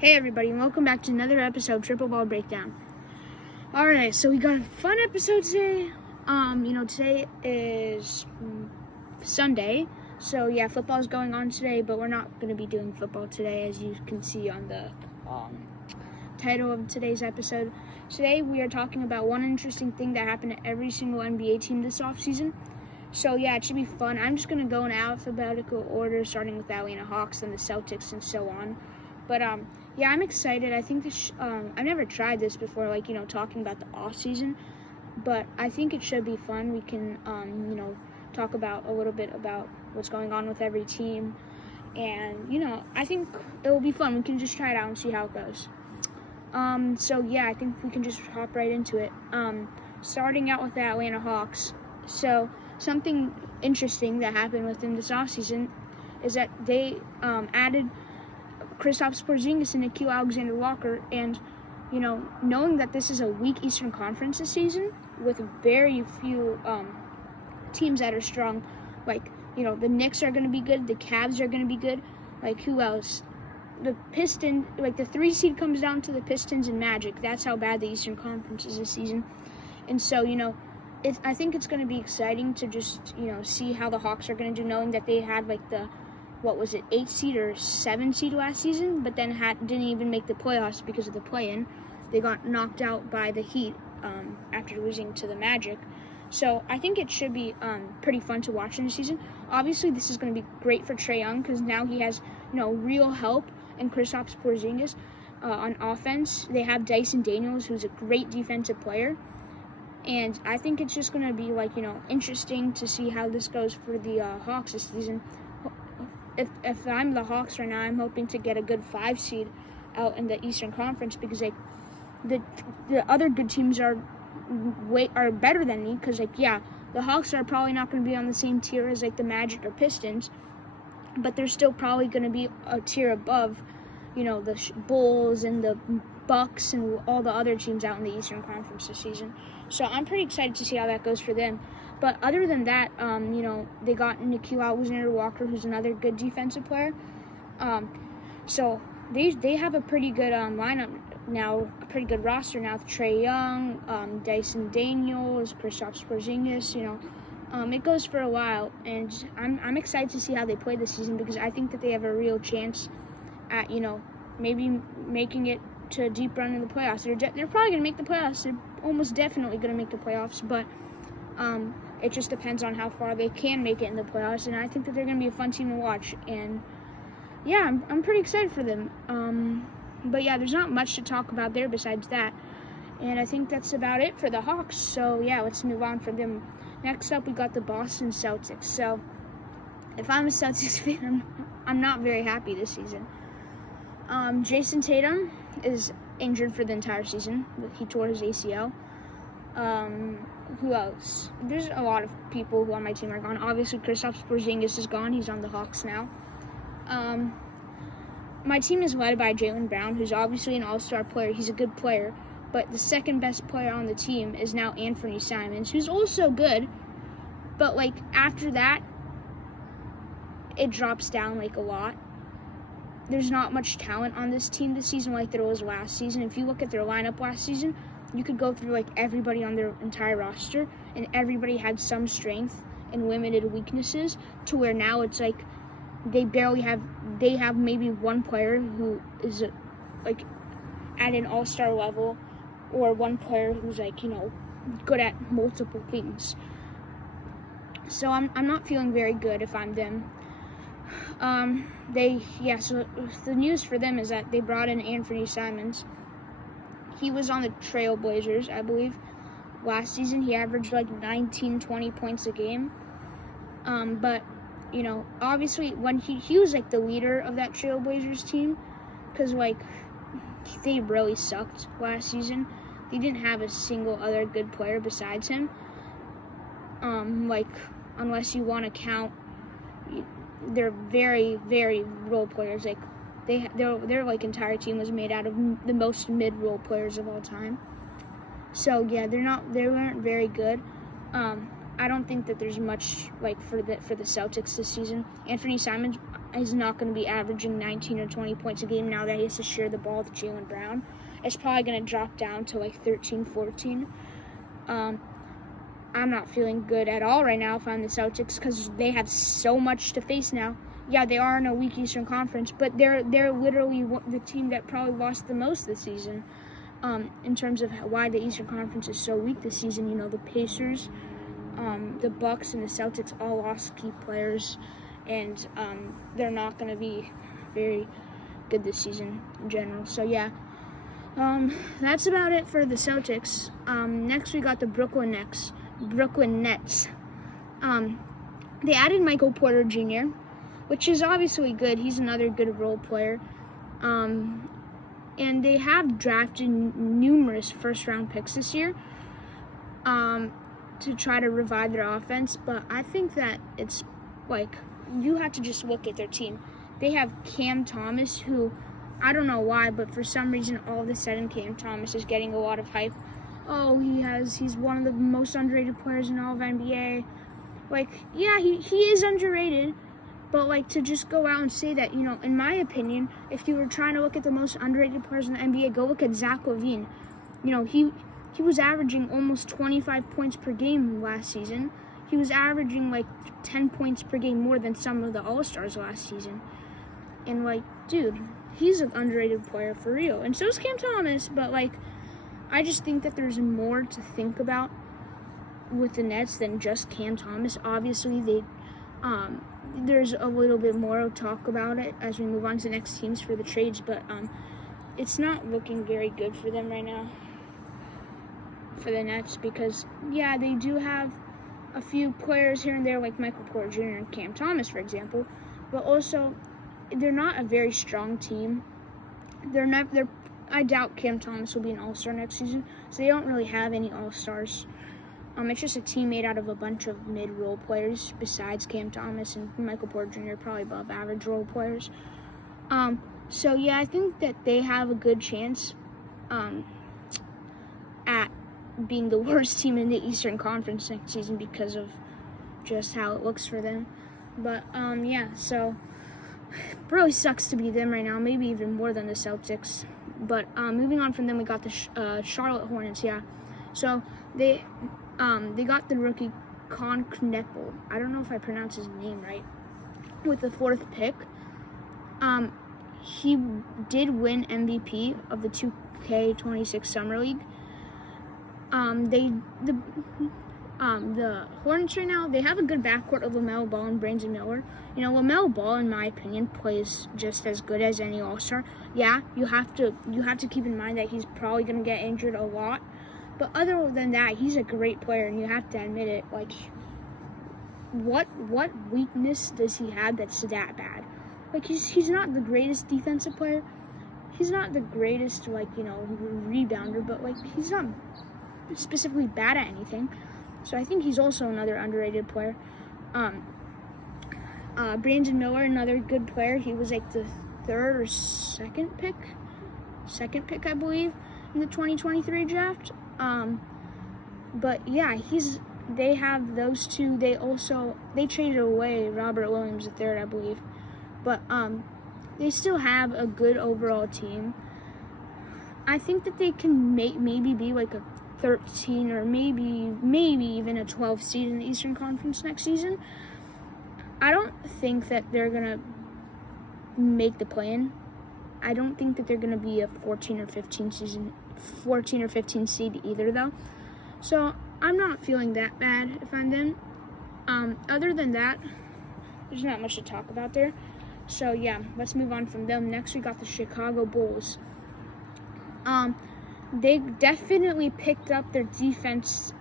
Hey everybody, and welcome back to another episode of Triple Ball Breakdown. Alright, so we got a fun episode today. Today is Sunday, so yeah, football's going on today, but we're not going to be doing football today, as you can see on the title of today's episode. Today we are talking about one interesting thing that happened to every single NBA team this offseason. So yeah, it should be fun. I'm just going to go in alphabetical order, starting with the Atlanta Hawks, then the Celtics, and so on. But yeah, I'm excited. I think this. I've never tried this before, talking about the off season. But I think it should be fun. We can, talk about a little bit about what's going on with every team, and I think it will be fun. We can just try it out and see how it goes. So yeah, I think we can just hop right into it. Starting out with the Atlanta Hawks. So something interesting that happened with them this off season is that they added Kristaps Porzingis and Nickeil Alexander-Walker, and knowing that this is a weak Eastern Conference this season with very few teams that are strong, the Knicks are going to be good, the Cavs are going to be good, who else? The Pistons, the 3 seed comes down to the Pistons and Magic. That's how bad the Eastern Conference is this season. And so, I think it's going to be exciting to just, see how the Hawks are going to do, knowing that they had the 8 seed or 7 seed last season, but then didn't even make the playoffs because of the play-in. They got knocked out by the Heat after losing to the Magic. So I think it should be pretty fun to watch in the season. Obviously, this is going to be great for Trae Young because now he has real help in Kristaps Porzingis on offense. They have Dyson Daniels, who's a great defensive player. And I think it's just going to be interesting to see how this goes for the Hawks this season. If I'm the Hawks right now, I'm hoping to get a good 5 seed out in the Eastern Conference because the other good teams are better than me because the Hawks are probably not going to be on the same tier as the Magic or Pistons, but they're still probably going to be a tier above the Bulls and the Bucks and all the other teams out in the Eastern Conference this season. So I'm pretty excited to see how that goes for them. But other than that, they got Nickeil Alexander-Walker, who's another good defensive player. So they have a pretty good lineup now, a pretty good roster now with Trae Young, Dyson Daniels, Kristaps Porzingis. It goes for a while, and I'm excited to see how they play this season because I think that they have a real chance at maybe making it to a deep run in the playoffs. They're probably going to make the playoffs. They're almost definitely going to make the playoffs, but it just depends on how far they can make it in the playoffs, and I think that they're going to be a fun team to watch, and yeah, I'm pretty excited for them. But yeah, there's not much to talk about there besides that, and I think that's about it for the Hawks, so yeah, let's move on from them. Next up, we got the Boston Celtics. So if I'm a Celtics fan, I'm not very happy this season. Jason Tatum is injured for the entire season. He tore his ACL. Who else? There's a lot of people who on my team are gone. Obviously, Kristaps Porzingis is gone. He's on the Hawks now. My team is led by Jaylen Brown, who's obviously an all-star player. He's a good player. But the second best player on the team is now Anthony Simons, who's also good. But, after that, it drops down, a lot. There's not much talent on this team this season like there was last season. If you look at their lineup last season, you could go through everybody on their entire roster, and everybody had some strength and limited weaknesses, to where now it's they have maybe one player who is at an all-star level, or one player who's good at multiple things. So I'm not feeling very good if I'm them. So the news for them is that they brought in Anthony Simons. He was on the Trail Blazers, I believe, last season. He averaged 19, 20 points a game. But, obviously when he was the leader of that Trail Blazers team, because they really sucked last season. They didn't have a single other good player besides him. Unless you want to count, they're very, very role players. Their entire team was made out of the most mid-role players of all time. So yeah, they weren't very good. I don't think that there's much for the Celtics this season. Anthony Simons, he's not going to be averaging 19 or 20 points a game now that he has to share the ball with Jaylen Brown. It's probably going to drop down to like 13, 14. I'm not feeling good at all right now if I'm the Celtics because they have so much to face now. Yeah, they are in a weak Eastern Conference, but they're literally the team that probably lost the most this season. In terms of why the Eastern Conference is so weak this season, you know, the Pacers, the Bucks, and the Celtics all lost key players, and they're not going to be very good this season in general. So yeah, that's about it for the Celtics. Next we got the Brooklyn Nets. They added Michael Porter Jr., which is obviously good. He's another good role player. And they have drafted numerous first-round picks this year to try to revive their offense. But I think that it's like you have to just look at their team. They have Cam Thomas, who I don't know why, but for some reason all of a sudden Cam Thomas is getting a lot of hype. Oh, he's one of the most underrated players in all of NBA. Like, yeah, he is underrated. But, like, to just go out and say that, you know, in my opinion, if you were trying to look at the most underrated players in the NBA, go look at Zach LaVine. You know, he was averaging almost 25 points per game last season. He was averaging, like, 10 points per game more than some of the All-Stars last season. And, like, dude, he's an underrated player for real. And so is Cam Thomas. But, like, I just think that there's more to think about with the Nets than just Cam Thomas. Obviously, there's a little bit more to talk about it as we move on to the next teams for the trades, but it's not looking very good for them right now, for the Nets, because, yeah, they do have a few players here and there, like Michael Porter Jr. and Cam Thomas, for example, but also they're not a very strong team. I doubt Cam Thomas will be an All-Star next season, so they don't really have any All-Stars. It's just a team made out of a bunch of mid-role players besides Cam Thomas and Michael Porter Jr., probably above average role players. So, yeah, I think that they have a good chance at being the worst team in the Eastern Conference next season because of just how it looks for them. But, yeah, so it really sucks to be them right now, maybe even more than the Celtics. But moving on from them, we got the Charlotte Hornets, yeah. So, they got the rookie Con Kneppel. I don't know if I pronounced his name right. With the 4th pick. He did win MVP of the 2K26 Summer League. The Hornets right now, they have a good backcourt of LaMelo Ball and Brandon Miller. You know, LaMelo Ball, in my opinion, plays just as good as any All-Star. Yeah, you have to keep in mind that he's probably going to get injured a lot. But other than that, he's a great player, and you have to admit it. Like, what weakness does he have that's that bad? Like, he's not the greatest defensive player. He's not the greatest, like, you know, rebounder, but, like, he's not specifically bad at anything. So I think he's also another underrated player. Brandon Miller, another good player. He was, like, the 3rd or 2nd pick. 2nd pick, I believe, in the 2023 draft. But yeah, they have those two. They traded away Robert Williams III, I believe. But they still have a good overall team. I think that they can maybe be like a 13 or maybe even a 12 seed in the Eastern Conference next season. I don't think that they're gonna make the play-in. I don't think that they're gonna be a 14 or 15 seed either, though. So I'm not feeling that bad if I'm them. Other than that, there's not much to talk about there. So yeah, let's move on from them. Next, we got the Chicago Bulls. They definitely picked up their defense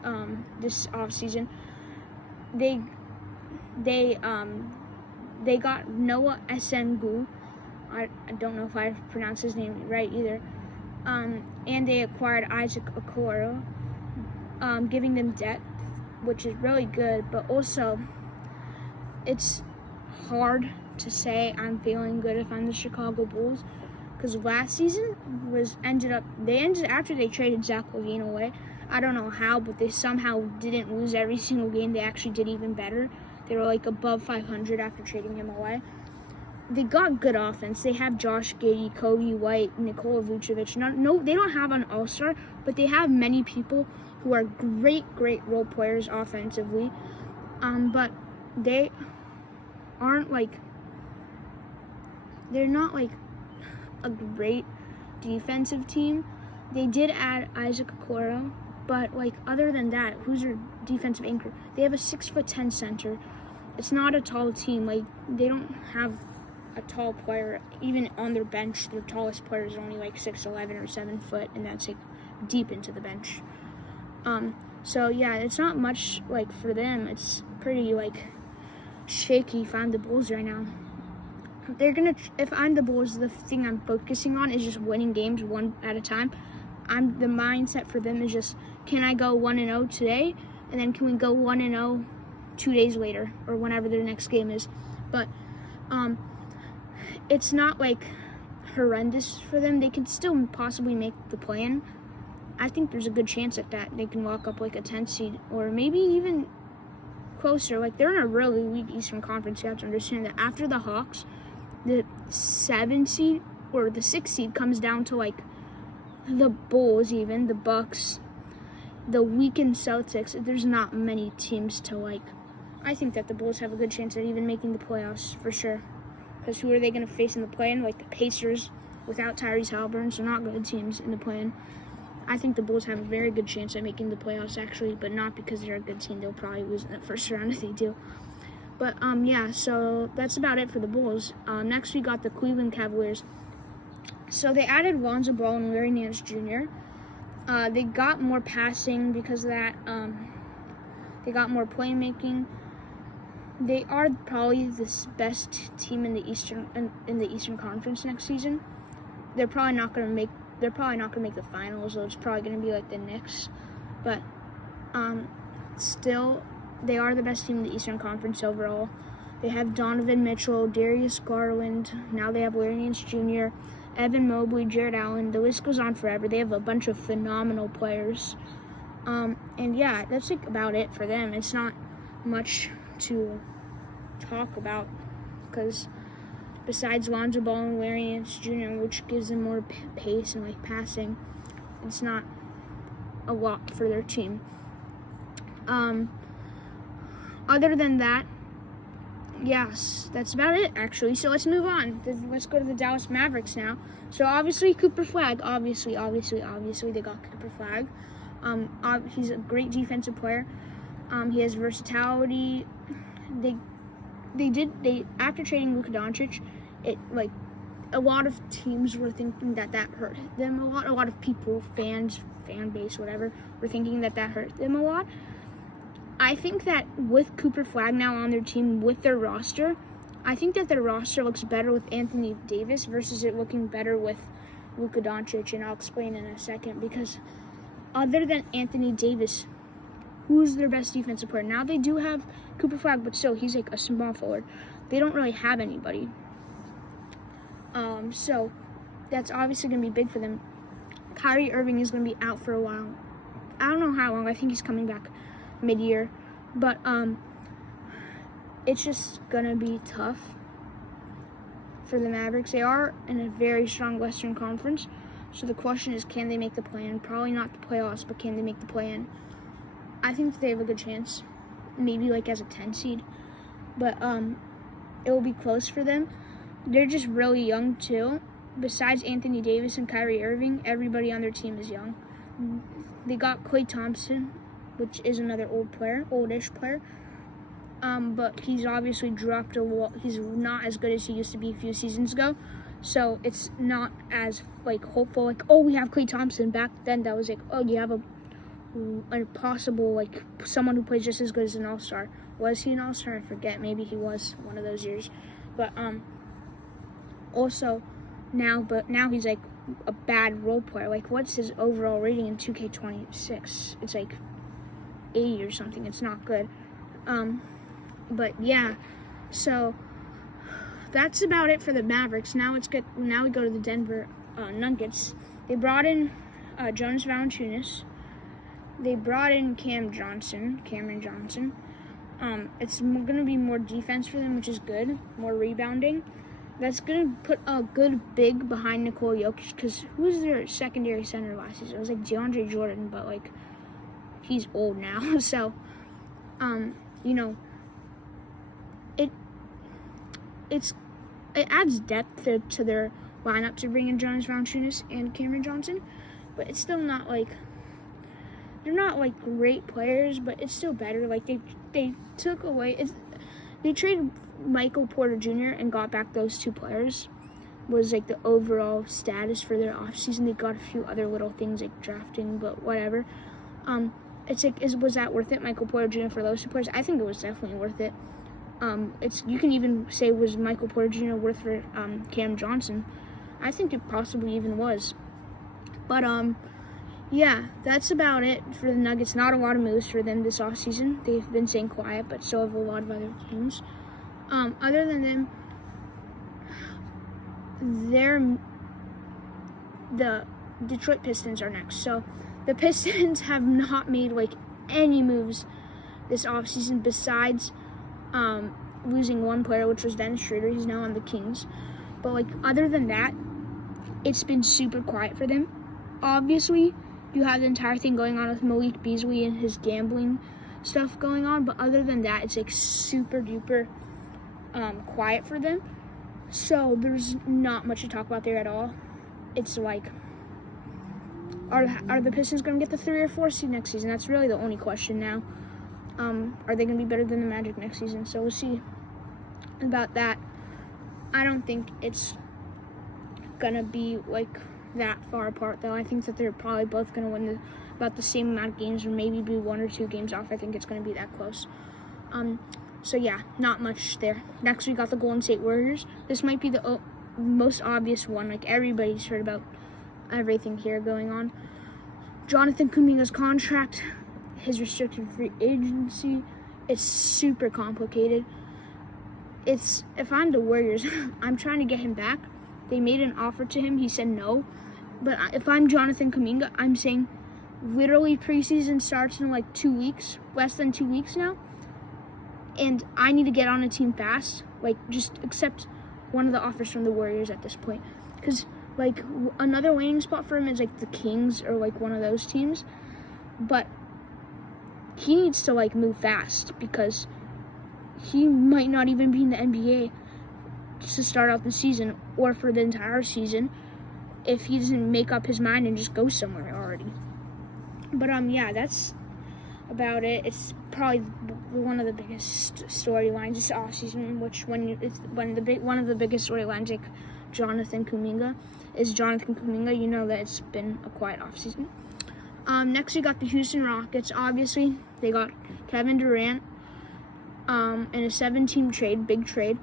this offseason. They got Noah Esengu. I don't know if I pronounced his name right either. And they acquired Isaac Okoro, giving them depth, which is really good. But also, it's hard to say I'm feeling good if I'm the Chicago Bulls, because last season after they traded Zach LaVine away. I don't know how, but they somehow didn't lose every single game. They actually did even better. They were like above 500 after trading him away. they got good offense. They have Josh Giddey, Kobe White, Nikola Vucevic. No, they don't have an all-star, but they have many people who are great role players offensively. But they aren't they're not a great defensive team. They did add Isaac Okoro, but other than that, who's their defensive anchor? They have a 6'10" center. It's not a tall team. They don't have a tall player. Even on their bench, their tallest player is only 6'11" or 7 foot, and that's deep into the bench. So yeah, it's not much for them. It's pretty shaky if I'm the Bulls right now. If I'm the Bulls, the thing I'm focusing on is just winning games one at a time. The mindset for them is just, can I go 1-0 today, and then can we go 1-0 2 days later, or whenever their next game is. But it's not horrendous for them. They can still possibly make the play-in. I think there's a good chance at that. They can lock up a 10 seed, or maybe even closer. They're in a really weak Eastern Conference. You have to understand that after the Hawks, the 7 seed or the 6 seed comes down to the Bulls, even the Bucks, the weakened Celtics. There's not many teams to I think that the Bulls have a good chance at even making the playoffs for sure. Because who are they going to face in the play-in? The Pacers without Tyrese Halliburton, so not good teams in the play-in. I think the Bulls have a very good chance at making the playoffs, actually, but not because they're a good team. They'll probably lose in the first round if they do. But, yeah, so that's about it for the Bulls. Next, we got the Cleveland Cavaliers. So they added Lonzo Ball and Larry Nance Jr. They got more passing because of that. They got more playmaking. They are probably the best team in the Eastern Conference next season. They're probably not going to make the finals, so it's probably going to be the Knicks. But still, they are the best team in the Eastern Conference overall. They have Donovan Mitchell, Darius Garland. Now they have Larry Nance Jr., Evan Mobley, Jared Allen. The list goes on forever. They have a bunch of phenomenal players. And yeah, that's about it for them. It's not much to talk about because besides Lonzo Ball and Larry Nance Jr., which gives them more pace and passing, it's not a lot for their team. Other than that, yes, that's about it actually. So let's move on. Let's go to the Dallas Mavericks now. So obviously Cooper Flag. Obviously they got Cooper Flag. He's a great defensive player. He has versatility. They after trading Luka Doncic, a lot of teams were thinking that hurt them a lot. A lot of people, fan base, whatever, were thinking that hurt them a lot. I think that with Cooper Flag now on their team, with their roster, I think that their roster looks better with Anthony Davis versus it looking better with Luka Doncic, and I'll explain in a second. Because other than Anthony Davis, who's their best defensive player? Now they do have Cooper Flag, but still, he's a small forward. They don't really have anybody. So that's obviously going to be big for them. Kyrie Irving is going to be out for a while. I don't know how long. I think he's coming back mid-year. But it's just going to be tough for the Mavericks. They are in a very strong Western Conference. So the question is, can they make the play-in? Probably not the playoffs, but can they make the play-in? I think they have a good chance. Maybe as a 10 seed. But it will be close for them. They're just really young too. Besides Anthony Davis and Kyrie Irving, everybody on their team is young. They got Klay Thompson, which is another oldish player. But he's obviously dropped a lot. He's not as good as he used to be a few seasons ago. So it's not as hopeful. Oh, we have Klay Thompson. Back then, that was oh, you have a possible someone who plays just as good as an all-star. Was he an all-star? I forget. Maybe he was one of those years. But also now he's a bad role player. What's his overall rating in 2K26? It's 80 or something. It's not good. But yeah, so that's about it for the Mavericks. Now we go to the Denver Nuggets. They brought in Jonas Valanciunas. They brought in Cameron Johnson. It's going to be more defense for them, which is good. More rebounding. that's gonna put a good big behind Nikola Jokic, because who was their secondary center last season? It was like DeAndre Jordan, but like he's old now. So, you know, it adds depth to their lineup to bring in Jonas Valanciunas and Cameron Johnson, but it's still not like, they're not like great players, but it's still better. Like they took away, they traded Michael Porter Jr. and got back those two players, was like the overall status for their offseason. They got a few other little things like drafting, but whatever. It's like, was that worth it, Michael Porter Jr. for those two players? I think it was definitely worth it. You can even say, was Michael Porter Jr. worth for Cam Johnson? I think it possibly even was. But yeah, that's about it for the Nuggets. Not a lot of moves for them this offseason. They've been staying quiet, but so have a lot of other teams. Other than them, the Detroit Pistons are next. So the Pistons have not made like any moves this offseason besides losing one player, which was Dennis Schroeder. He's now on the Kings. But like, other than that, it's been super quiet for them. Obviously, you have the entire thing going on with Malik Beasley and his gambling stuff going on, but other than that, it's like super duper quiet for them. So there's not much to talk about there at all. It's like, are the Pistons going to get the 3 or 4 seed next season? That's really the only question now. Are they going to be better than the Magic next season? So we'll see about that. I don't think it's going to be like that far apart, though. I think that they're probably both going to win about the same amount of games, or maybe be 1 or 2 games off. I think it's going to be that close. So yeah, not much there. Next, we got the Golden State Warriors. This might be the most obvious one. Like, everybody's heard about everything here going on. Jonathan Kuminga's contract, his restricted free agency, it's super complicated. If I'm the Warriors, I'm trying to get him back. They made an offer to him. He said no. But if I'm Jonathan Kuminga, I'm saying literally preseason starts in like 2 weeks, less than 2 weeks now. And I need to get on a team fast. Like, just accept one of the offers from the Warriors at this point. Because, like, another landing spot for him is, like, the Kings or, like, one of those teams. But he needs to, like, move fast, because he might not even be in the NBA to start out the season or for the entire season if he doesn't make up his mind and just go somewhere already. But, yeah, that's about it. It's probably one of the biggest storylines this offseason, which one of the biggest storylines, like Jonathan Kuminga, you know that it's been a quiet offseason. Next, we got the Houston Rockets. Obviously, they got Kevin Durant in a 7-team trade, big trade.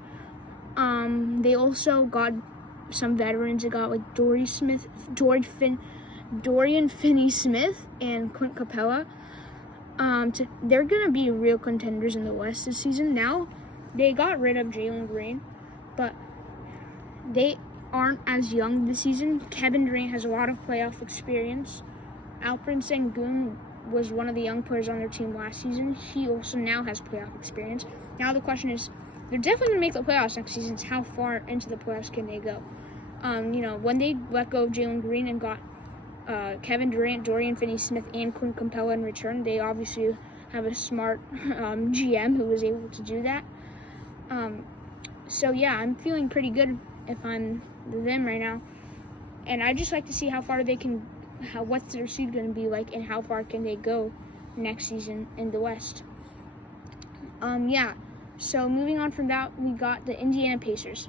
They also got some veterans. They got like Dorian Finney-Smith and Clint Capella. They're going to be real contenders in the West this season. Now, they got rid of Jalen Green, but they aren't as young this season. Kevin Durant has a lot of playoff experience. Alperen Sengun was one of the young players on their team last season. He also now has playoff experience. Now the question is, they're definitely going to make the playoffs next season. How far into the playoffs can they go? When they let go of Jalen Green and got Kevin Durant, Dorian Finney-Smith, and Clint Capella in return, they obviously have a smart GM who was able to do that. So yeah, I'm feeling pretty good if I'm them right now. And I just like to see how far they can, what's their seed going to be like, and how far can they go next season in the West. Yeah, so moving on from that, we got the Indiana Pacers.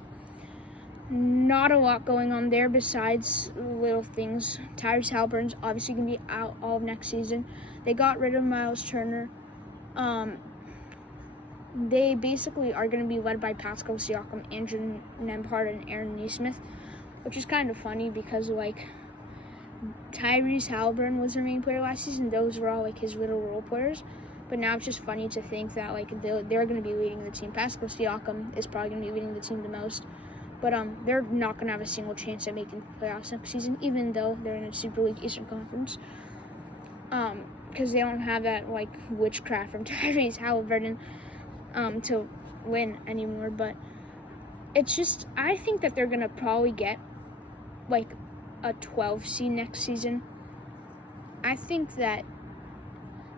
Not a lot going on there besides little things. Tyrese Halliburton's obviously going to be out all of next season. They got rid of Miles Turner. They basically are going to be led by Pascal Siakam, Andrew Nembhard, and Aaron Nesmith, which is kind of funny because, like, Tyrese Halliburton was their main player last season. Those were all, like, his little role players. But now it's just funny to think that, like, they're going to be leading the team. Pascal Siakam is probably going to be leading the team the most. But they're not going to have a single chance at making the playoffs next season, even though they're in a Super League Eastern Conference. Because they don't have that, like, witchcraft from Tyrese Halliburton to win anymore. But it's just, I think that they're going to probably get like a 12 seed next season. I think that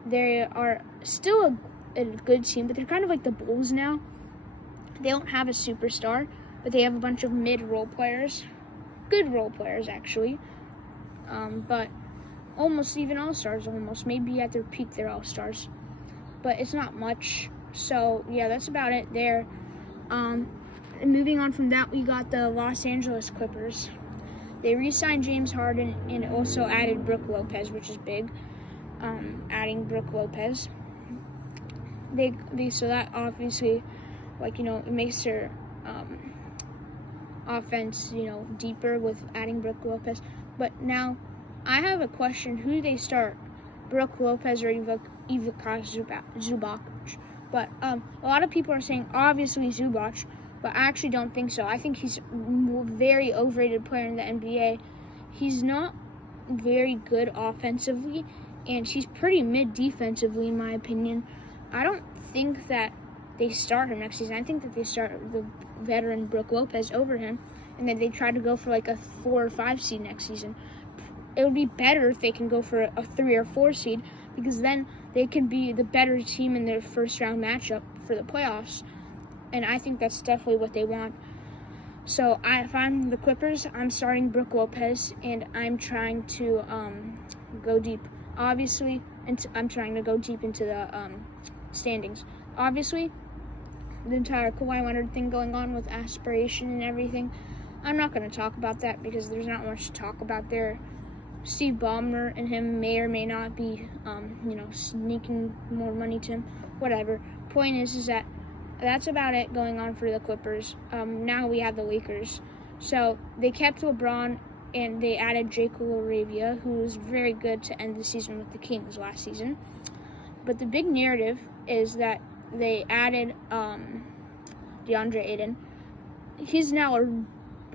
they are still a good team, but they're kind of like the Bulls now. They don't have a superstar, but they have a bunch of mid-role players. Good role players, actually. But almost even all-stars, almost. Maybe at their peak, they're all-stars. But it's not much. So, yeah, that's about it there. And moving on from that, we got the Los Angeles Clippers. They re-signed James Harden and also added Brook Lopez, which is big. Adding Brook Lopez. So that obviously, it makes their offense, deeper with adding Brook Lopez. But now, I have a question. Who do they start? Brook Lopez or Ivica Zubac? But a lot of people are saying, obviously, Zubac. But I actually don't think so. I think he's a very overrated player in the NBA. He's not very good offensively, and he's pretty mid defensively, in my opinion. I don't think that they start him next season. I think that they start the veteran Brook Lopez over him, and then they try to go for like a 4 or 5 seed next season. It would be better if they can go for a 3 or 4 seed, because then they can be the better team in their first round matchup for the playoffs. And I think that's definitely what they want. So if I'm the Clippers, I'm starting Brook Lopez, and I'm trying to go deep. Obviously, I'm trying to go deep into the standings. Obviously, the entire Kawhi Leonard thing going on with aspiration and everything, I'm not going to talk about that because there's not much to talk about there. Steve Ballmer and him may or may not be, sneaking more money to him. Whatever. Point is that that's about it going on for the Clippers. Now we have the Lakers. So they kept LeBron and they added Jake LaRavia, who was very good to end the season with the Kings last season. But the big narrative is that they added DeAndre Ayton. He's now a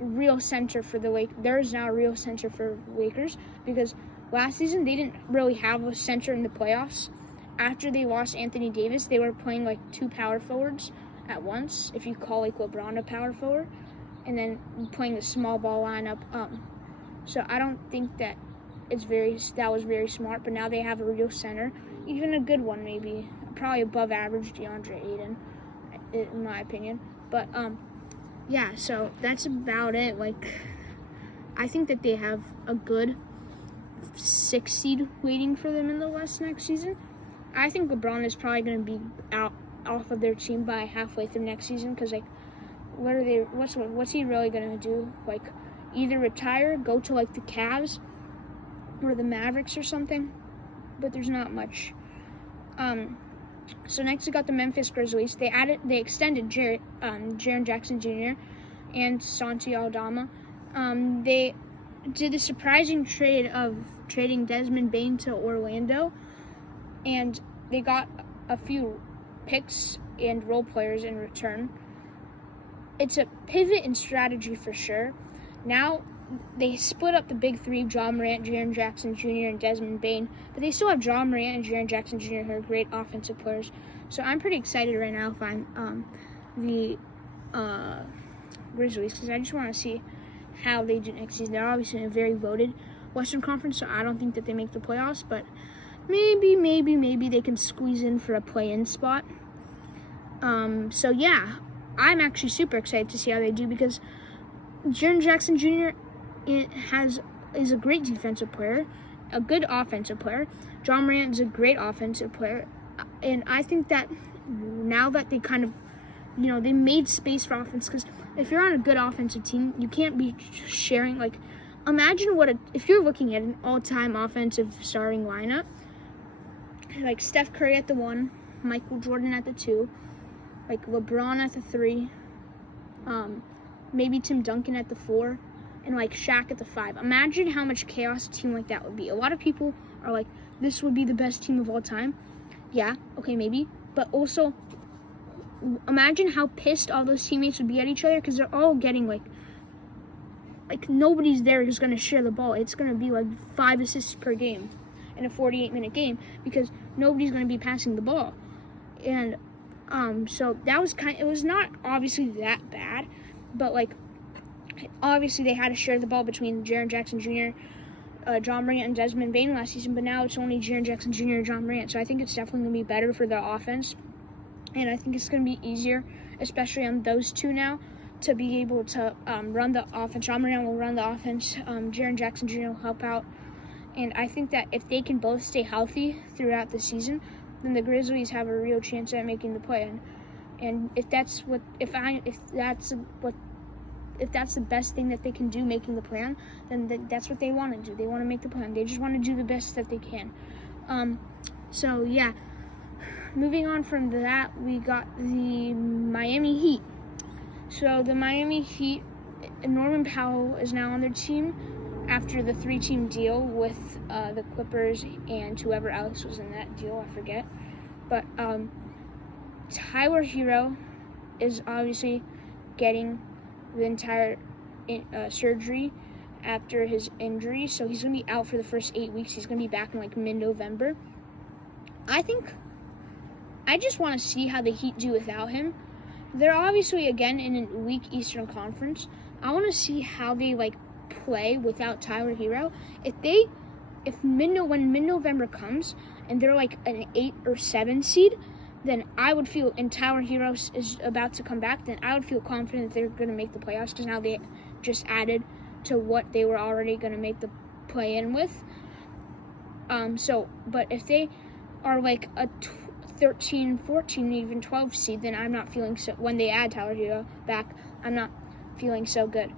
real center for the Lakers. There's now a real center for Lakers because last season they didn't really have a center in the playoffs. After they lost Anthony Davis, they were playing like 2 power forwards at once, if you call like LeBron a power forward, and then playing the small ball lineup. So I don't think that that was very smart, but now they have a real center, even a good one maybe, probably above average DeAndre Ayton, in my opinion. But yeah, so that's about it. I think that they have a good 6 seed waiting for them in the West next season. I think LeBron is probably going to be off of their team by halfway through next season because, what's he really going to do? Either retire, go to, the Cavs or the Mavericks or something, but there's not much. So next we got the Memphis Grizzlies. They extended Jaren Jackson Jr. and Santi Aldama. They did a surprising trade of trading Desmond Bane to Orlando, and they got a few picks and role players in return. It's a pivot in strategy for sure. Now they split up the big 3, Ja Morant, Jaren Jackson Jr., and Desmond Bane, but they still have Ja Morant and Jaren Jackson Jr., who are great offensive players. So I'm pretty excited right now if I'm the Grizzlies, because I just want to see how they do next season. They're obviously in a very voted Western Conference, so I don't think that they make the playoffs, but maybe they can squeeze in for a play-in spot. So yeah, I'm actually super excited to see how they do because Jaren Jackson Jr. is a great defensive player, a good offensive player. Ja Morant is a great offensive player, and I think that now that they kind of, they made space for offense, because if you're on a good offensive team, you can't be sharing. Imagine if you're looking at an all-time offensive starting lineup, like Steph Curry at the 1, Michael Jordan at the 2, LeBron at the 3, maybe Tim Duncan at the 4, and Shaq at the 5. Imagine how much chaos a team like that would be. A lot of people are like, this would be the best team of all time. Yeah, okay, maybe. But also, imagine how pissed all those teammates would be at each other because they're all getting nobody's there who's going to share the ball. It's going to be 5 assists per game in a 48-minute game because nobody's going to be passing the ball. And so that was it was not obviously that bad, but like obviously they had to share the ball between Jaren Jackson Jr., John Morant, and Desmond Bane last season, but now it's only Jaren Jackson Jr. and John Morant. So I think it's definitely going to be better for the offense, and I think it's going to be easier, especially on those two now, to be able to run the offense. John Morant will run the offense. Jaren Jackson Jr. will help out. And I think that if they can both stay healthy throughout the season, then the Grizzlies have a real chance at making the play-in. And if that's the best thing that they can do, making the play-in, then that's what they want to do. They want to make the play-in. They just want to do the best that they can. So yeah, moving on from that, we got the Miami Heat. So the Miami Heat, Norman Powell is now on their team after the 3-team deal with the Clippers and whoever else was in that deal, I forget. But Tyler Hero is obviously getting the entire surgery after his injury, so he's going to be out for the first 8 weeks. He's going to be back in like mid-November. I just want to see how the Heat do without him. They're obviously, again, in a weak Eastern Conference. I want to see how they like play without Tyler Hero. When mid-November comes and they're like an 8 or 7 seed, then I would feel, and Tyler Hero is about to come back, then I would feel confident that they're going to make the playoffs, because now they just added to what they were already going to make the play-in with. But if they are like a 13, 14, even 12 seed, then I'm not feeling so, when they add Tyler Hero back, I'm not feeling so good.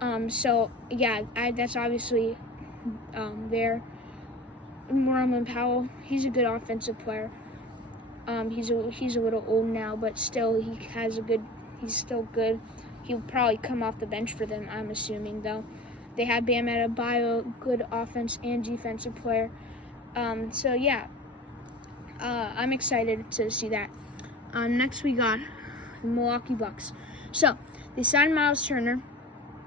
That's obviously there. Norman Powell, he's a good offensive player. He's a little old now, but still he's still good. He'll probably come off the bench for them, I'm assuming, though. They have Bam Adebayo, good offense and defensive player. I'm excited to see that. Next we got the Milwaukee Bucks. So they signed Miles Turner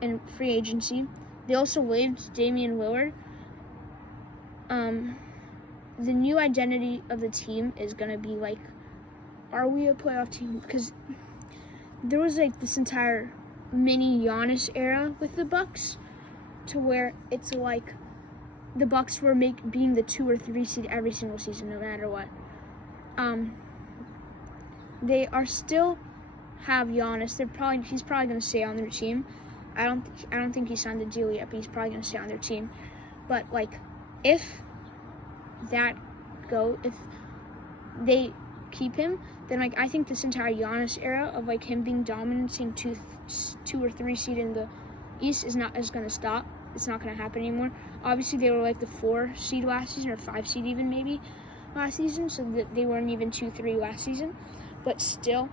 in free agency. They also waived Damian Lillard. The new identity of the team is going to be like, are we a playoff team? Because there was like this entire mini Giannis era with the Bucks, to where it's like the Bucks were being the 2 or 3 seed every single season, no matter what. They are still have Giannis. He's probably going to stay on their team. I don't think he signed the deal yet, but he's probably going to stay on their team. But like, if they keep him, then like I think this entire Giannis era of like him being dominating 2 or 3 seed in the East is going to stop. It's not going to happen anymore. Obviously, they were like the 4 seed last season, or 5 seed even maybe last season, so that they weren't even 2-3 last season. But still,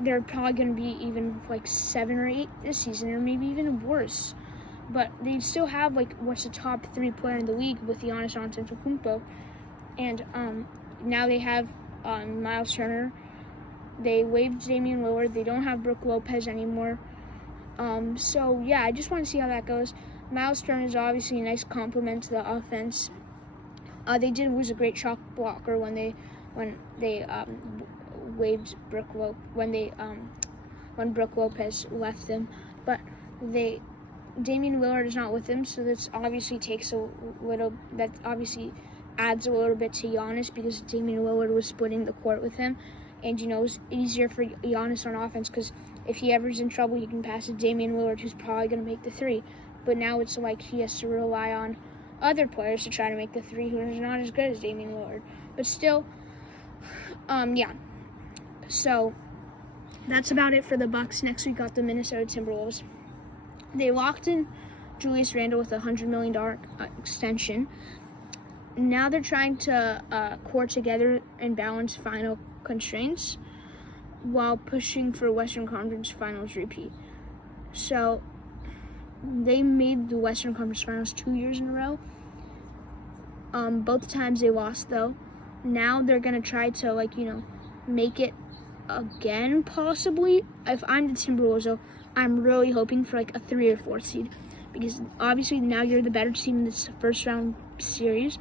they're probably going to be even like 7 or 8 this season, or maybe even worse. But they still have like what's the top 3 player in the league with Giannis Antetokounmpo, and now they have Miles Turner. They waived Damian Lillard. They don't have Brook Lopez anymore. I just want to see how that goes. Miles Turner is obviously a nice complement to the offense. They did lose a great shot blocker when they waived when Brook Lopez left them, but Damian Lillard is not with them, so that obviously adds a little bit to Giannis, because Damian Lillard was splitting the court with him, and it's easier for Giannis on offense, because if he ever's in trouble, he can pass to Damian Lillard, who's probably going to make the 3. But now it's like he has to rely on other players to try to make the 3 who are not as good as Damian Lillard. But still, So that's about it for the Bucks. Next we got the Minnesota Timberwolves. They locked in Julius Randle with a $100 million extension. Now they're trying to core together and balance final constraints while pushing for Western Conference Finals repeat. So they made the Western Conference Finals 2 years in a row. Both times they lost, though. Now they're going to try to, make it again, possibly. If I'm the Timberwolves, though, I'm really hoping for, a 3 or 4 seed. Because, obviously, now you're the better team in this first-round series.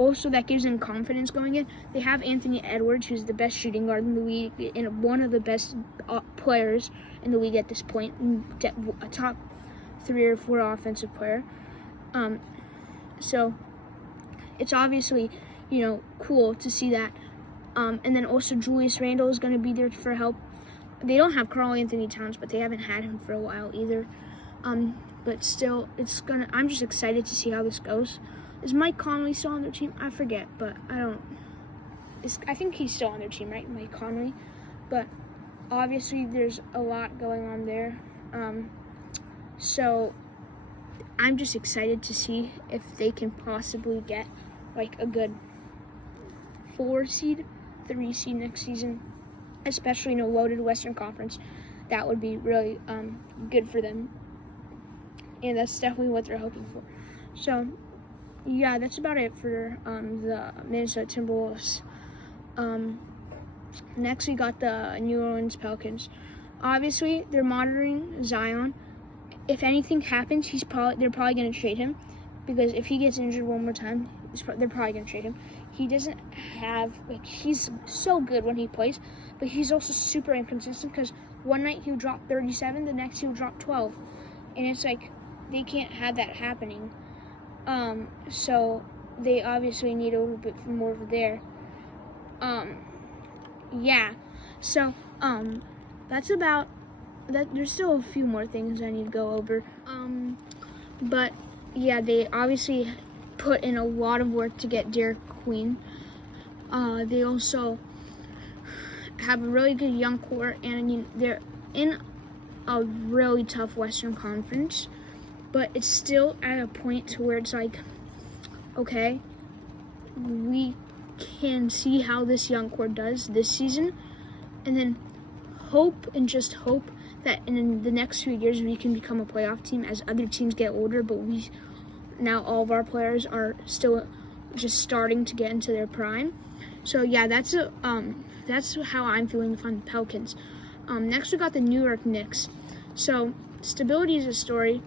also that gives them confidence going in. They have Anthony Edwards, who's the best shooting guard in the league and one of the best players in the league at this point, a top 3 or 4 offensive player. So it's obviously, cool to see that. And then also Julius Randle is going to be there for help. They don't have Karl Anthony Towns, but they haven't had him for a while either. But still, I'm just excited to see how this goes. Is Mike Conley still on their team? I forget, but I think he's still on their team, right? Mike Conley. But obviously there's a lot going on there. So I'm just excited to see if they can possibly get like a good 4 seed, 3 seed next season, especially in a loaded Western Conference. That would be really good for them. And that's definitely what they're hoping for. So, yeah, that's about it for the Minnesota Timberwolves. Next, we got the New Orleans Pelicans. Obviously, they're monitoring Zion. If anything happens, they're probably going to trade him, because if he gets injured one more time, they're probably going to trade him. He doesn't have, he's so good when he plays, but he's also super inconsistent, because one night he'll drop 37, the next he'll drop 12. And it's they can't have that happening. So they obviously need a little bit more there. Yeah. So, that's about that. There's still a few more things I need to go over. But yeah, they obviously put in a lot of work to get Derek Queen. They also have a really good young core, and they're in a really tough Western Conference, but it's still at a point to where it's okay, we can see how this young core does this season, and then just hope that in the next few years we can become a playoff team as other teams get older, but now all of our players are still just starting to get into their prime. So yeah, that's how I'm feeling on the Pelicans. Next we got the New York Knicks. So stability is a story.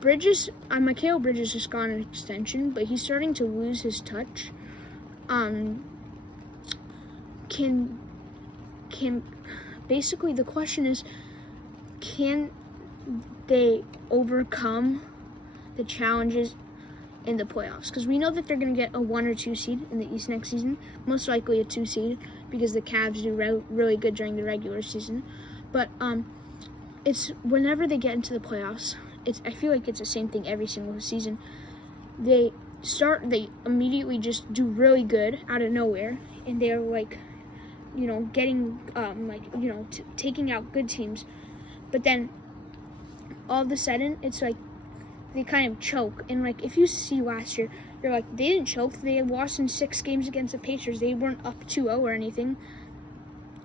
Mikal Bridges just got an extension, but he's starting to lose his touch. Basically the question is, can they overcome the challenges in the playoffs? Because we know that they're going to get a 1 or 2 seed in the East next season, most likely a 2 seed, because the Cavs do really good during the regular season. But it's whenever they get into the playoffs, I feel like it's the same thing every single season. They immediately just do really good out of nowhere, and they're getting taking out good teams. But then all of a sudden it's they kind of choke. And if you see last year, you're they didn't choke. They lost in 6 games against the Pacers. They weren't up 2-0 or anything.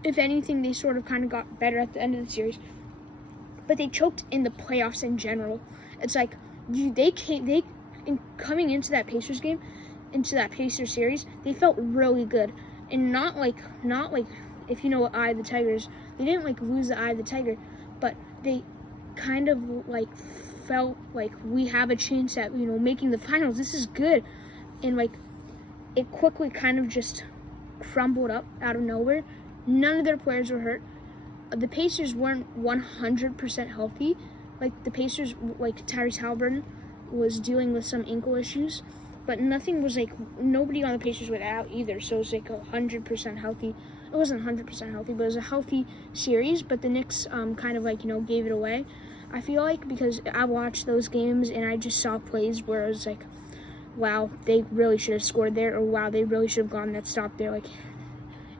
If anything, they sort of kind of got better at the end of the series. But they choked in the playoffs in general. It's coming into that Pacers game, into that Pacers series, they felt really good. And not if you know what Eye of the Tiger is, they didn't lose the Eye of the Tiger, but they kind of felt we have a chance at making the finals. This is good. And it quickly kind of just crumbled up out of nowhere. None of their players were hurt. The Pacers weren't 100% healthy. The Pacers, Tyrese Halliburton was dealing with some ankle issues, but nothing was nobody on the Pacers went out either. So it was 100% healthy. It wasn't 100% healthy, but it was a healthy series. But the Knicks kind of gave it away. I feel because I watched those games and I just saw plays where it was wow, they really should have scored there, or wow, they really should have gotten that stop there.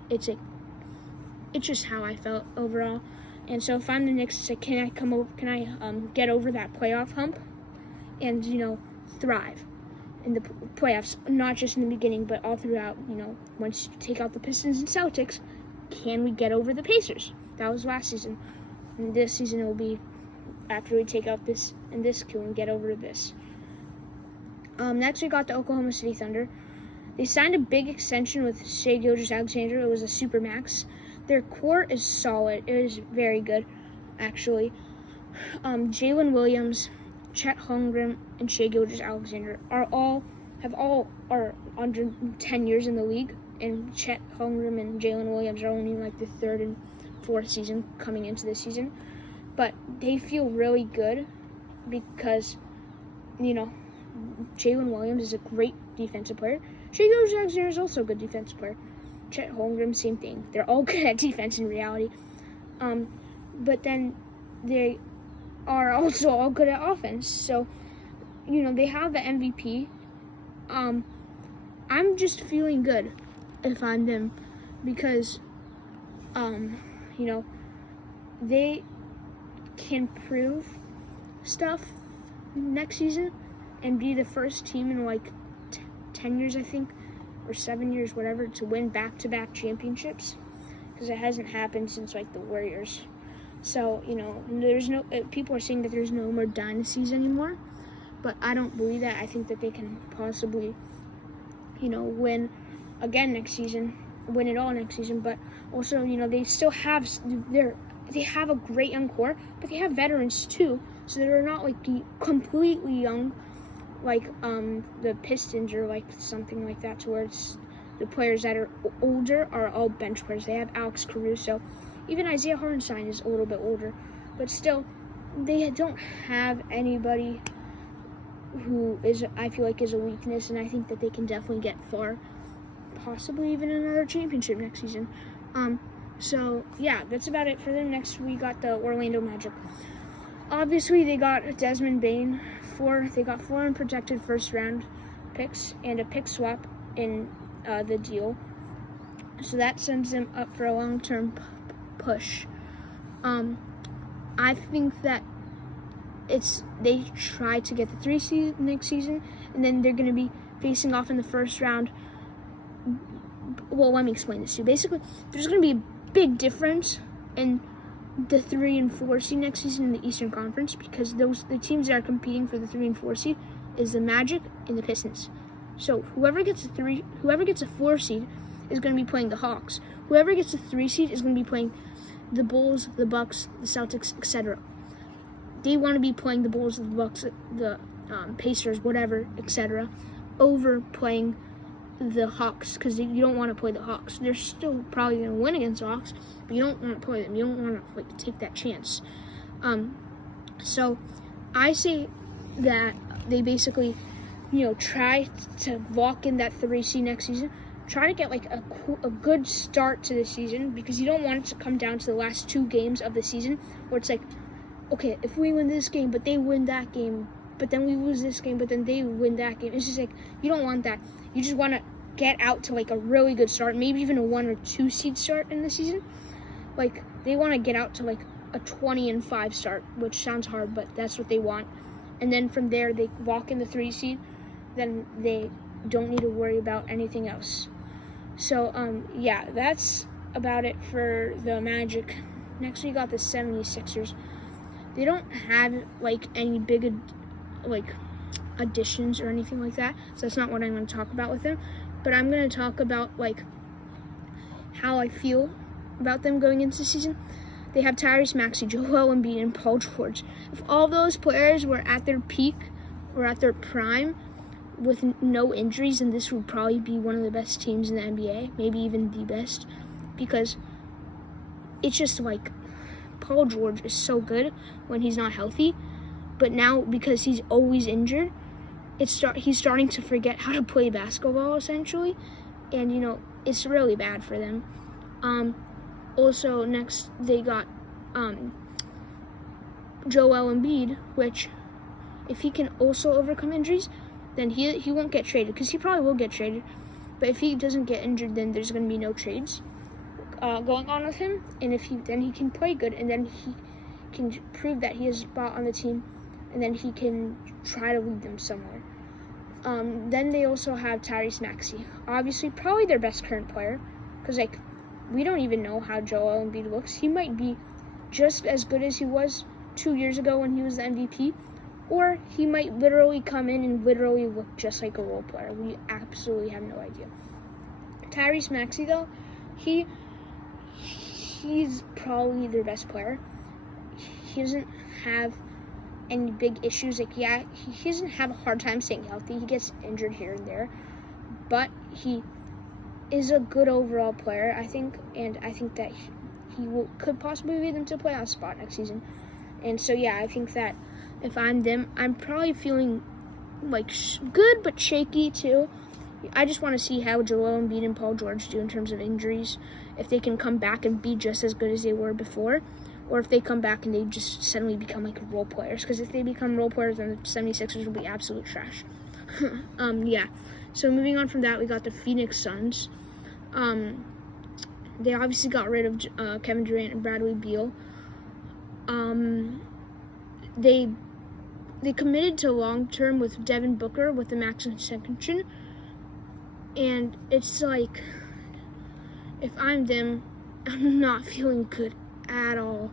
It's just how I felt overall. And so if I'm the Knicks, can I get over that playoff hump and thrive in the playoffs, not just in the beginning, but all throughout. Once you take out the Pistons and Celtics, can we get over the Pacers? That was last season. And this season it will be after we take out this and this, can we get over this? Next we got the Oklahoma City Thunder. They signed a big extension with Shai Gilgeous-Alexander. It was a supermax. Their core is solid. It is very good, actually. Jalen Williams, Chet Holmgren, and Shai Gilgeous-Alexander are all are under 10 years in the league, and Chet Holmgren and Jalen Williams are only like the third and fourth season coming into this season. But they feel really good because, Jalen Williams is a great defensive player. Shai Gilgeous-Alexander is also a good defensive player. Chet Holmgren, same thing. They're all good at defense in reality. But then they are also all good at offense. So, they have the MVP. I'm just feeling good if I'm them because, they can prove stuff next season and be the first team in like 10 years, I think, or 7 years, whatever, to win back-to-back championships, because it hasn't happened since like the Warriors. So, there's no people are saying that there's no more dynasties anymore, but I don't believe that. I think that they can possibly, win again next season, win it all next season. But also, they still have they have a great young core, but they have veterans too. So they're not like completely young, like the Pistons or like something like that, to where it's the players that are older are all bench players. They have Alex Caruso, even Isaiah Hartenstein is a little bit older, but still, they don't have anybody who I feel like is a weakness, and I think that they can definitely get far, possibly even another championship next season. So yeah, that's about it for them. Next, we got the Orlando Magic. Obviously, they got Desmond Bane. They got 4 unprotected first-round picks and a pick swap in the deal. So that sends them up for a long-term push. I think that they try to get the 3 seed next season, and then they're going to be facing off in the first round. Well, let me explain this to you. Basically, there's going to be a big difference in the 3 and 4 seed next season in the Eastern Conference, because the teams that are competing for the 3 and 4 seed is the Magic and the Pistons. So whoever gets a 4 seed is going to be playing the Hawks. Whoever gets a 3 seed is going to be playing the Bulls, the Bucks, the Celtics, etc. They want to be playing the Bulls, the Bucks, the Pacers, whatever, etc., over playing the Hawks, because you don't want to play the Hawks. They're still probably going to win against the Hawks, but you don't want to play them. You don't want to take that chance. So I say that they basically, try to lock in that 3 seed next season. Try to get like a good start to the season, because you don't want it to come down to the last 2 games of the season where it's like, okay, if we win this game, but they win that game, but then we lose this game, but then they win that game. It's just like, you don't want that. You just want to get out to like a really good start, maybe even a 1 or 2 seed start in the season. Like, they want to get out to like a 20-5 start, which sounds hard, but that's what they want. And then from there, they walk in the 3 seed, then they don't need to worry about anything else. So, yeah, that's about it for the Magic. Next, we got the 76ers. They don't have like any big additions or anything like that, so that's not what I'm going to talk about with them. But I'm going to talk about like how I feel about them going into the season. They have Tyrese Maxey, Joel Embiid, and Paul George. If all those players were at their peak or at their prime with no injuries, then this would probably be one of the best teams in the NBA, maybe even the best, because it's just like Paul George is so good when he's not healthy, but now because he's always injured, he's starting to forget how to play basketball essentially, and it's really bad for them. Also, next they got Joel Embiid, which if he can also overcome injuries, then he won't get traded, because he probably will get traded. But if he doesn't get injured, then there's going to be no trades going on with him, and he can play good, and then he can prove that he has a spot on the team, and then he can try to lead them somewhere. Then they also have Tyrese Maxey, obviously probably their best current player, because we don't even know how Joel Embiid looks. He might be just as good as he was 2 years ago when he was the MVP, or he might literally come in and literally look just like a role player. We absolutely have no idea. Tyrese Maxey, though, he's probably their best player. He doesn't have any big issues. Like, yeah, he doesn't have a hard time staying healthy. He gets injured here and there, but he is a good overall player, I think, and I think that could possibly lead them to a playoff spot next season. And so, yeah, I think that if I'm them, I'm probably feeling like good but shaky too. I just want to see how Joel Embiid and Paul George do in terms of injuries, if they can come back and be just as good as they were before, or if they come back and they just suddenly become like role players. Because if they become role players, then the 76ers will be absolute trash. Yeah. So moving on from that, we got the Phoenix Suns. They obviously got rid of Kevin Durant and Bradley Beal. They committed to long-term with Devin Booker with the max extension. And it's like, if I'm them, I'm not feeling good at all.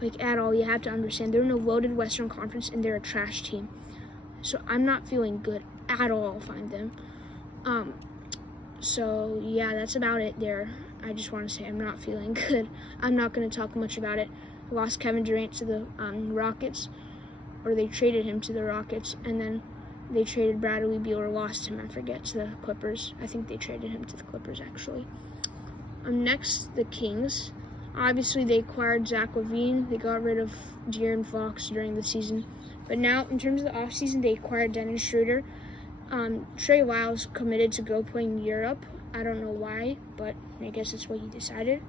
Like, at all. You have to understand, they're in a loaded Western Conference, and they're a trash team. So I'm not feeling good at all if I'm them. So, yeah, that's about it there. I just want to say I'm not feeling good. I'm not going to talk much about it. I lost Kevin Durant to the Rockets, or they traded him to the Rockets, and then they traded Bradley Beal, or lost him, I forget, to the Clippers. I think they traded him to the Clippers, actually. Next, the Kings. Obviously, they acquired Zach LaVine. They got rid of De'Aaron Fox during the season. But now, in terms of the offseason, they acquired Dennis Schroeder. Trey Lyles committed to go play in Europe. I don't know why, but I guess that's what he decided.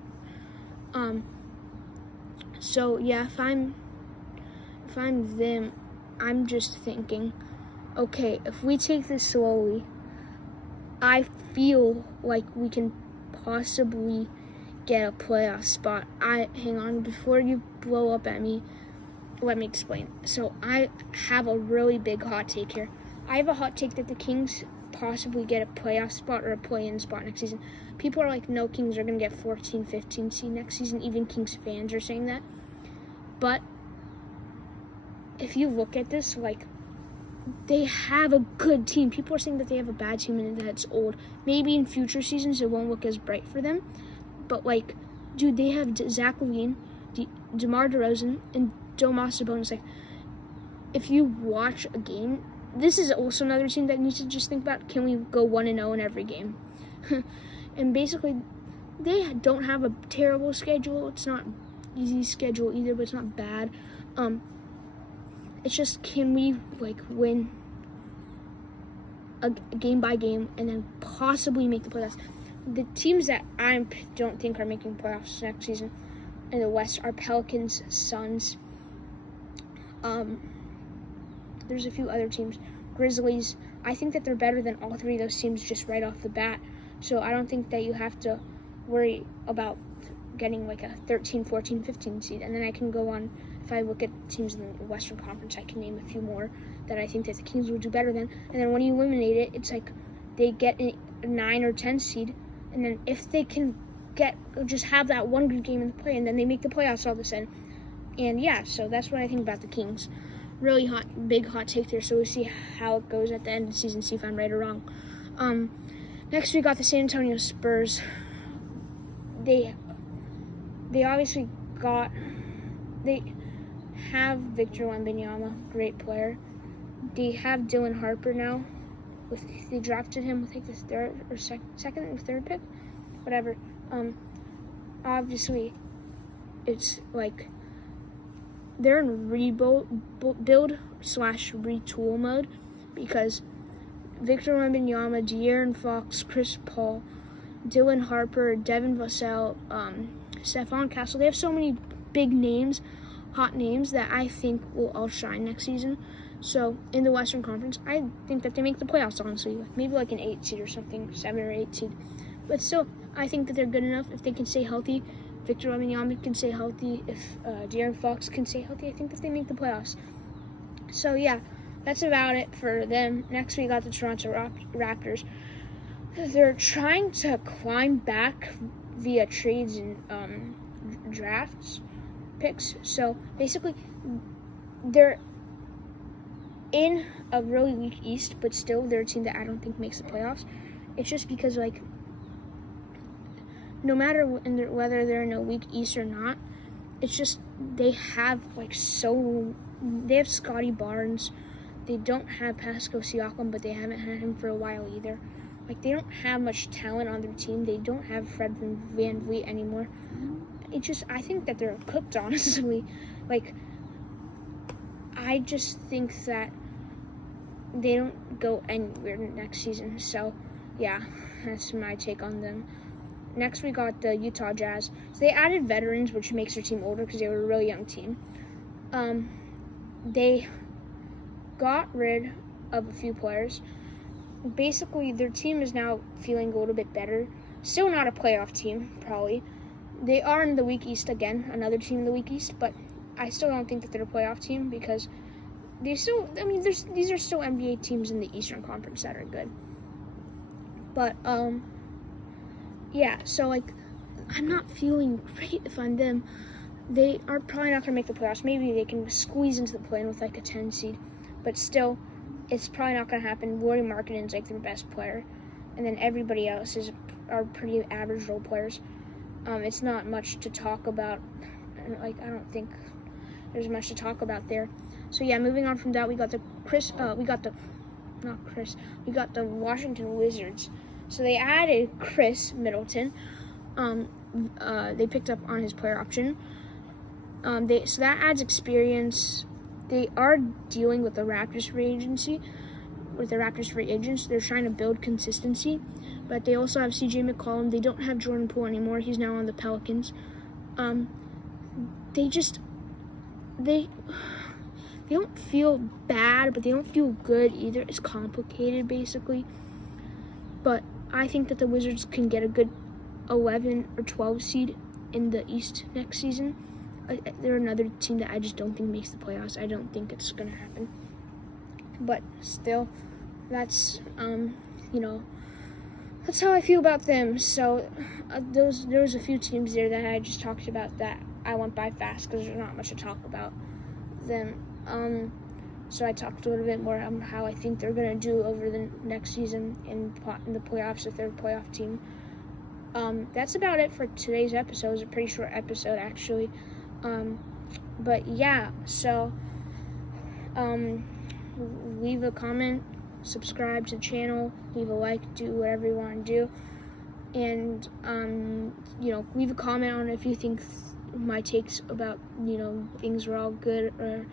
So, yeah, if I'm them, I'm just thinking, okay, if we take this slowly, I feel like we can possibly get a playoff spot. Hang on, before you blow up at me, let me explain. So I have a really big hot take here. I have a hot take that the Kings possibly get a playoff spot or a play-in spot next season. People are like, no, Kings are going to get 14, 15 seed next season. Even Kings fans are saying that. But if you look at this, like, they have a good team. People are saying that they have a bad team and that it's old. Maybe in future seasons it won't look as bright for them. But, like, dude, they have Zach LaVine, DeMar DeRozan, and Domas Sabonis. Like, if you watch a game, this is also another team that needs to just think about, can we go 1-0 in every game? And basically, they don't have a terrible schedule. It's not easy schedule either, but it's not bad. It's just, can we, like, win a game by game and then possibly make the playoffs? The teams that I don't think are making playoffs next season in the West are Pelicans, Suns. There's a few other teams. Grizzlies. I think that they're better than all three of those teams just right off the bat. So I don't think that you have to worry about getting like a 13, 14, 15 seed. And then I can go on, if I look at teams in the Western Conference, I can name a few more that I think that the Kings would do better than. And then when you eliminate it, it's like they get a 9 or 10 seed. And then if they can just have that one good game in the play, and then they make the playoffs all of a sudden. And yeah, so that's what I think about the Kings. Really big hot take there. So we'll see how it goes at the end of the season, see if I'm right or wrong. Next we got the San Antonio Spurs. They obviously they have Victor Wembanyama, great player. They have Dylan Harper now. They drafted him with like the second or third pick, whatever. Obviously, it's like they're in rebuild / retool mode, because Victor Wembanyama, De'Aaron Fox, Chris Paul, Dylan Harper, Devin Vassell, Stephon Castle. They have so many big names, hot names, that I think will all shine next season. So in the Western Conference, I think that they make the playoffs, honestly. Maybe like an 8 seed or something, 7 or 8 seed. But still, I think that they're good enough if they can stay healthy. Victor Wembanyama can stay healthy. If De'Aaron Fox can stay healthy, I think that they make the playoffs. So yeah, that's about it for them. Next we got the Toronto Raptors. They're trying to climb back via trades and drafts picks. So basically, they're in a really weak East, but still they're a team that I don't think makes the playoffs. It's just because, like, no matter whether they're in a weak East or not, it's just they have like so they have Scotty Barnes. They don't have Pascal Siakam, but they haven't had him for a while either. Like, they don't have much talent on their team. They don't have Fred Van Vliet anymore. I think that they're cooked, honestly. Like, I just think that they don't go anywhere next season. So, yeah, that's my take on them. Next, we got the Utah Jazz. So they added veterans, which makes their team older because they were a really young team. They got rid of a few players. Basically, their team is now feeling a little bit better. Still not a playoff team, probably. They are in the weak East again, another team in the weak East, but I still don't think that they're a playoff team because these are still NBA teams in the Eastern Conference that are good. But, yeah, so, like, I'm not feeling great if I'm them. They are probably not going to make the playoffs. Maybe they can squeeze into the play-in with, like, a 10 seed. But still, it's probably not going to happen. Lauri Markkanen's, like, their best player. And then everybody else are pretty average role players. It's not much to talk about. Like, I don't think there's much to talk about there. So, yeah, moving on from that, we got the Washington Wizards. So they added Chris Middleton. They picked up on his player option. So that adds experience. They are dealing with the Raptors free agency. With the Raptors free agents, they're trying to build consistency. But they also have CJ McCollum. They don't have Jordan Poole anymore. He's now on the Pelicans. They don't feel bad, but they don't feel good either. It's complicated, basically. But I think that the Wizards can get a good 11 or 12 seed in the East next season. They're another team that I just don't think makes the playoffs. I don't think it's going to happen. But still, that's, that's how I feel about them. So there was a few teams there that I just talked about that I went by fast because there's not much to talk about them. So I talked a little bit more on how I think they're going to do over the next season in the playoffs if they're a playoff team. That's about it for today's episode. It was a pretty short episode, actually. But yeah, so leave a comment, subscribe to the channel, leave a like, do whatever you want to do. And, leave a comment on if you think my takes about, things were all good or...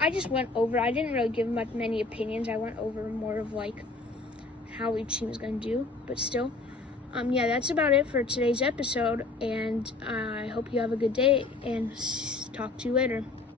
I just went over. I didn't really give many opinions. I went over more of like how each team is going to do. But still, yeah, that's about it for today's episode. And I hope you have a good day and talk to you later.